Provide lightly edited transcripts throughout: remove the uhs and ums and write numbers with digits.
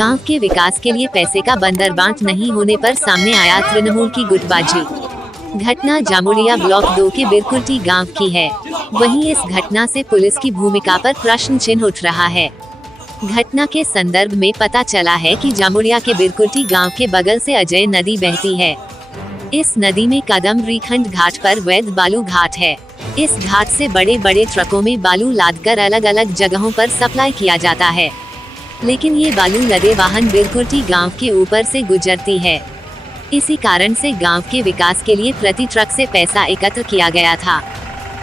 गांव के विकास के लिए पैसे का बंदरबांट नहीं होने पर सामने आया तृणमूल की गुटबाजी। घटना जामुड़िया ब्लॉक 2 के बिरकुटी गांव की है। वहीं इस घटना से पुलिस की भूमिका पर प्रश्न चिन्ह उठ रहा है। घटना के संदर्भ में पता चला है कि जामुड़िया के बिरकुटी गांव के बगल से अजय नदी बहती है। इस नदी में कदम रिखंड घाट पर वैध बालू घाट है। इस घाट से बड़े बड़े ट्रकों में बालू लादकर अलग अलग जगहों पर सप्लाई किया जाता है, लेकिन ये बालू लदे वाहन बिरकुटी गांव के ऊपर से गुजरती है। इसी कारण से गांव के विकास के लिए प्रति ट्रक से पैसा एकत्र किया गया था।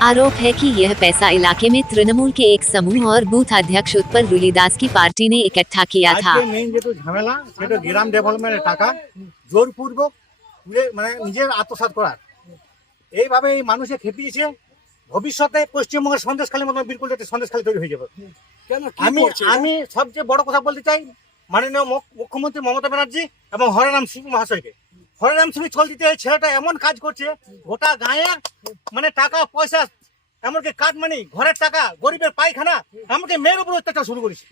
आरोप है कि यह पैसा इलाके में तृणमूल के एक समूह और बूथ अध्यक्ष उत्पल रुलीदास की पार्टी ने इकट्ठा किया था। গ্রাম ডেভেলপমেন্টের টাকা জোরপূর্বক মানে নিজের আত্মসাৎ করার এইভাবে এই মানুষে খেপিয়েছে। ভবিষ্যতে পশ্চিমবঙ্গের সন্দেশখালীর মতো বিলকুল একটা সন্দেশখালী তৈরি হয়ে যাবে। আমি সবচেয়ে বড় কথা বলতে চাই মাননীয় মুখ্যমন্ত্রী মমতা ব্যানার্জি এবং হরেরাম সিং মহাশয়কে। হরেরাম সিং চলতিতে এই ছেলেটা এমন কাজ করছে, গোটা গায়ে মানে টাকা পয়সা, এমনকি কাটমানি, ঘরের টাকা, গরিবের পায়খানা, এমনকি মেয়ের উপর অত্যাচার শুরু করেছে।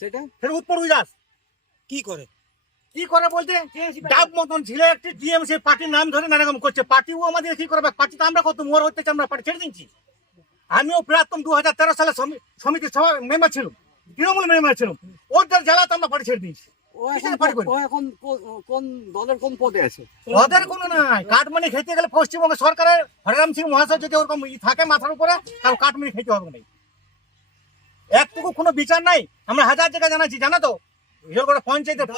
সেটা উৎপল দাস কি করে বলতে ডাব মতন ছিল একটি টিএমসি পার্টির নাম ধরে নানারকম করছে। পার্টিও আমাদের কি করবে? পার্টি তো আমরা কত মোর হচ্ছে, আমরা পার্টি ছেড়ে দিচ্ছি। আমিও প্রাক্তন 2013 সালে সমিতির সভা মেম্বার ছিলাম, তৃণমূল মেম্বার ছিলাম। ওদের জেলাতে আমরা পার্টি ছেড়ে দিয়েছি। ওদের কোনো নাই, কাটমানি খেতে গেলে পশ্চিমবঙ্গ সরকারের হরিরাম সিং মহাশয় যদি ওরকম থাকে মাথার উপরে, তাহলে কাটমানি খেতে হবে না। একটুকু কোনো বিচার নাই। আমরা হাজার জায়গায় জানাচ্ছি, জানো তো পঞ্চায়েতের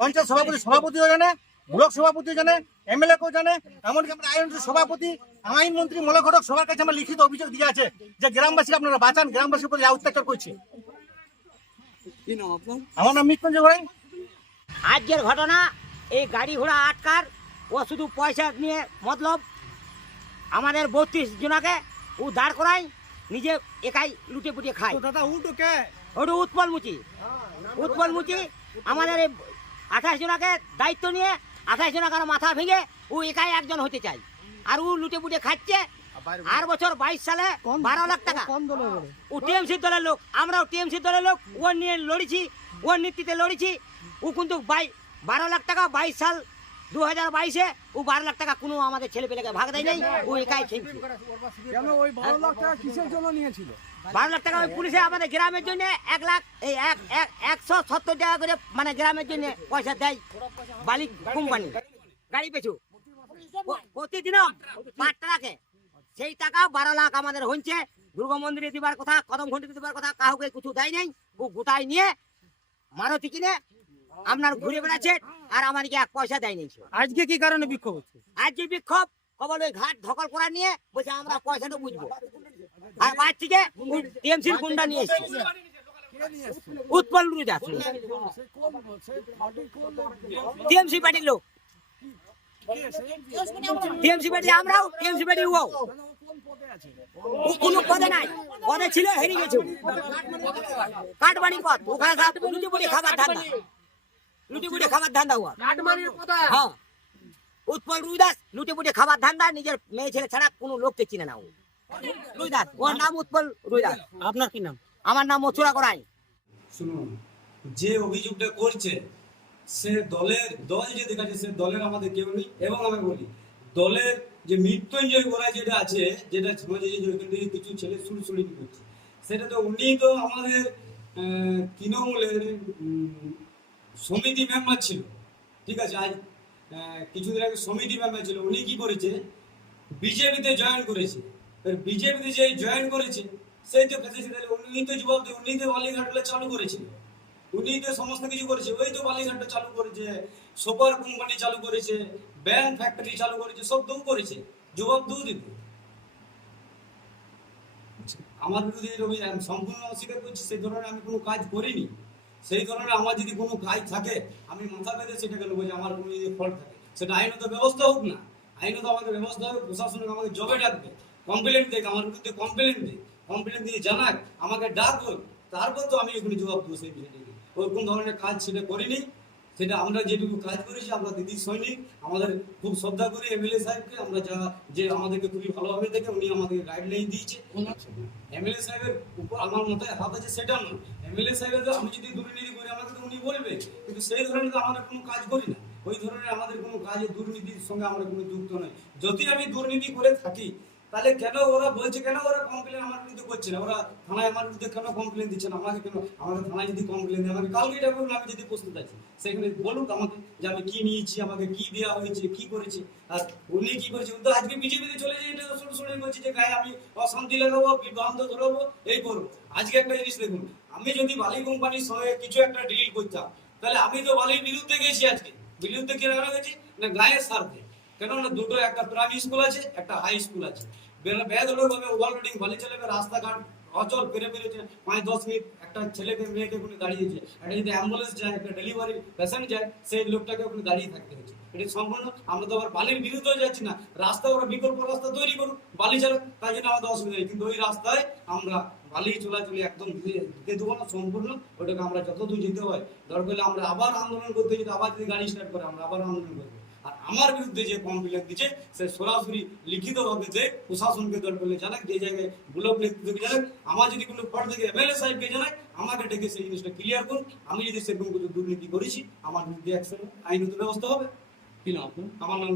পঞ্চায়েত সভাপতিও জানে, ব্লক সভাপতিও জানে, এমএলএ কেও জানে, এমনকি আমরা সভাপতি আইনমন্ত্রী মূলঘটক সবার কাছে আমরা লিখিত অভিযোগ দিয়ে আছে যে গ্রামবাসী আপনারা বাঁচান, গ্রামবাসীর উপর অত্যাচার করছে। আমার নাম মৃত্যুঞ্জয় ভাই। আজকের ঘটনা এই গাড়ি ঘোড়া আটকার, ও শুধু পয়সা নিয়ে মতলব আমাদের 32 জনাকে ও দাঁড় করায়, নিজে একাই লুটে পুটিয়ে খায়। ওটা উৎপল মুচি আমাদের 28 জনাকে দায়িত্ব নিয়ে 28 জনাকার মাথা ভেঙে ও একাই একজন হতে চায়, আর ও লুটে পুটে খাচ্ছে। আর বছর 22 সালে 12 লাখ টাকা। ও টিএমসি দলের লোক, আমরাও টিএমসি দলের লোক। ও নিয়ে লড়েছি, ওর নেতৃত্বে লড়েছি। ও কিন্তু 12 লাখ টাকা 22 সাল 2022-এ ও 12 লাখ টাকা কোনো আমাদের ছেলে পেলেকে ভাগ দেয় নাই, ও একাই খেয়েছিল। 12 লাখ টাকা কিসের জন্য নিয়েছিল? 12 লাখ টাকা ওই পুলিশে আমাদের গ্রামের জন্য 170 টাকা করে মানে গ্রামের জন্য পয়সা দেয় বালি কোম্পানি গাড়ি পেছু প্রতিদিনও 5 টাকাকে। সেই টাকা 12 লাখ আমাদের হচ্ছে। দুর্গা মন্দিরে দিবার কথা, কদম ঘন্টিতে দিবার কথা, কাউকে কিছু দেয় নাই। ও গোটাই নিয়ে মারুতি কিনে আপনার ঘুরে বেড়াচ্ছে, আর আমাদেরকে 1 পয়সা দেয় নাই। আজকে কি কারণে বিক্ষোভ হচ্ছে? আজকে বিক্ষোভ কেবল ওই ঘাট ধকল করা নিয়ে বলছে আমরা পয়সাটা বুঝবো। আর বাইরে থেকে টিএমসির গুন্ডা নিয়ে এসেছে, উৎপল রুলিদাস, টিএমসি পার্টির লোক। টিএমসি পার্টি আমরাও, টিএমসি পার্টি ও কোনো পদে নাই, পদে ছিল হেরে গেছে। কাটবাড়ি পদ, ওখানে লুটি পুটি খাবার ধান্দা, লুটি পুটি খাবার ধান্দা। হ্যাঁ, উৎপল রুলিদাস লুটি পুটি খাবার ধান্দা, নিজের মেয়ে ছেলে ছাড়া কোনো লোককে চিনে না। ও রুলিদাস, ওর নাম উৎপল রুলিদাস। আপনার কি নাম? আমার নাম মথুরা করাই। শুনুন, যে অভিযোগটা করছে সে দল যে দেখাচ্ছে সে দলের আমাদের কেউ নেই। এবং আমি বলি দলের যে মৃত্যুঞ্জয় গোড়ায় যেটা আছে, যেটা সমাজে কিছু ছেলে সুরসুরি করছে, সেটা তো উনি তো আমাদের তৃণমূলের সমিতি মেম্বার ছিল। ঠিক আছে, আজ কিছুদিন আগে সমিতি মেম্বার ছিল। উনি কি করেছে? বিজেপিতে জয়েন করেছে। বিজেপিতে যে জয়েন করেছে সেই তো ফেসেছে। তাহলে উনি তো জবাব দেয়, উনি তো বালিঘাটটা চালু করেছিল, উনি তো সমস্ত কিছু করেছে। ওই তো বালিঘাটটা চালু করেছে, সুপার কোম্পানি চালু করেছে, ব্যান ফ্যাক্টরি চালু করেছে, সব তো করেছে। জবাব দু দিতে আমার বিরুদ্ধে সম্পূর্ণ অস্বীকার করছি। সেই ধরনের আমি কোনো কাজ করিনি। সেই ধরনের আমার যদি কোনো কাজ থাকে আমি মাথা পেতে সেটাকে নেবো, যে আমার কোনো যদি ফল্ট থাকে সেটা আইনত ব্যবস্থা হোক না, আইনত আমাকে ব্যবস্থা হোক, প্রশাসনিক আমাকে জবে ডাকবে, কমপ্লেন দেখ, আমার বিরুদ্ধে কমপ্লেন দিয়ে জানাক, আমাকে ডাক হোক, তারপর তো আমি ওখানে জবাব দেবো সেই বিষয়টাকে। ওরকম ধরনের কাজ সেটা করিনি। সেটা আমরা যেটুকু কাজ করেছি, আমরা দিদির সৈনিক, আমাদের খুব শ্রদ্ধা করি এমএলএ সাহেবকে, আমরা যা যে আমাদেরকে খুবই ভালোভাবে দেখে উনি আমাদেরকে গাইডলাইন দিয়েছে। এমএলএ সাহেবের উপর আমার মতে হাত আছে সেটা নয়, এমএলএ সাহেবের আমি যদি দুর্নীতি করি আমাকে তো উনি বলবে, কিন্তু সেই ধরনের তো আমরা কোনো কাজ করি না, ওই ধরনের আমাদের কোনো কাজে দুর্নীতির সঙ্গে আমরা কোনো যুক্ত নই। যদি আমি দুর্নীতি করে থাকি তাহলে কেন ওরা বলছে, কেন ওরা কমপ্লেন আমার বিরুদ্ধে করছে না, ওরা থানায় আমার বিরুদ্ধে কেন কমপ্লেন দিচ্ছে না, আমাকে কেন, আমাকে থানায় যদি কমপ্লেন দেয় আমাকে কালকে এটা বলুন, আমি যদি প্রস্তুত আছি সেখানে বলুক আমাকে যে আমি কি নিয়েছি, আমাকে কি দেওয়া হয়েছে, কি করেছে। আর উনি কি করেছে, উনি তো আজকে বিজেপিতে চলে যায়, এটা শুনে বলছে যে গায়ে আমি অশান্তি লাগাবো, বিভ্রান্ত ধরাবো, এই করবো। আজকে একটা জিনিস দেখুন, আমি যদি বালি কোম্পানির সঙ্গে কিছু একটা ডিল করতাম তাহলে আমি তো বালির বিরুদ্ধে গেছি, আজকে বিরুদ্ধে কেন গেছি না, গায়ের স্বার্থে। কেননা দুটো, একটা প্রাইমারি স্কুল আছে, একটা হাই স্কুল আছে, বেধড়কভাবে ওভারলোডিং বালি চালাবে, রাস্তাঘাট অচল, পেরে 5-10 মিনিট একটা ছেলেকে মেয়েকে ওখানে দাঁড়িয়েছে, একটা যদি অ্যাম্বুলেন্স যায়, একটা ডেলিভারি পেশেন্ট যায়, সেই লোকটাকে ওখানে দাঁড়িয়ে থাকতে হচ্ছে। এটি সম্পূর্ণ, আমরা তো আবার বালির বিরুদ্ধে যাচ্ছি না, রাস্তা ওরা বিকল্প রাস্তা তৈরি করুক, বালি চালাক, তাই জন্য আমাদের অসুবিধা নেই, কিন্তু ওই রাস্তায় আমরা বালি চলাচলি একদম দিতে দেবো না সম্পূর্ণ। ওটাকে আমরা যতদূর যেতে হয় দরকার হলে আমরা আবার আন্দোলন করতে, যদি আবার যদি গাড়ি স্টার্ট করে আমরা আবার আন্দোলন করবো। আর আমার বিরুদ্ধে যে কমপ্লেন দিচ্ছে সে সরাসরি লিখিতভাবে যে প্রশাসনকে দরকার হলে জানাক, যে জায়গায় ব্লক নেতৃত্বকে জানাক, আমার যদি কোনো ফল্ট থেকে এমএলএ সাহেবকে জানায়, আমাকে ডেকে সেই জিনিসটা ক্লিয়ার করুন। আমি যদি সেরকম কিছু দুর্নীতি করেছি আমার বিরুদ্ধে অ্যাকশন আইনত ব্যবস্থা হবে। কি না আপনার? আমার নাম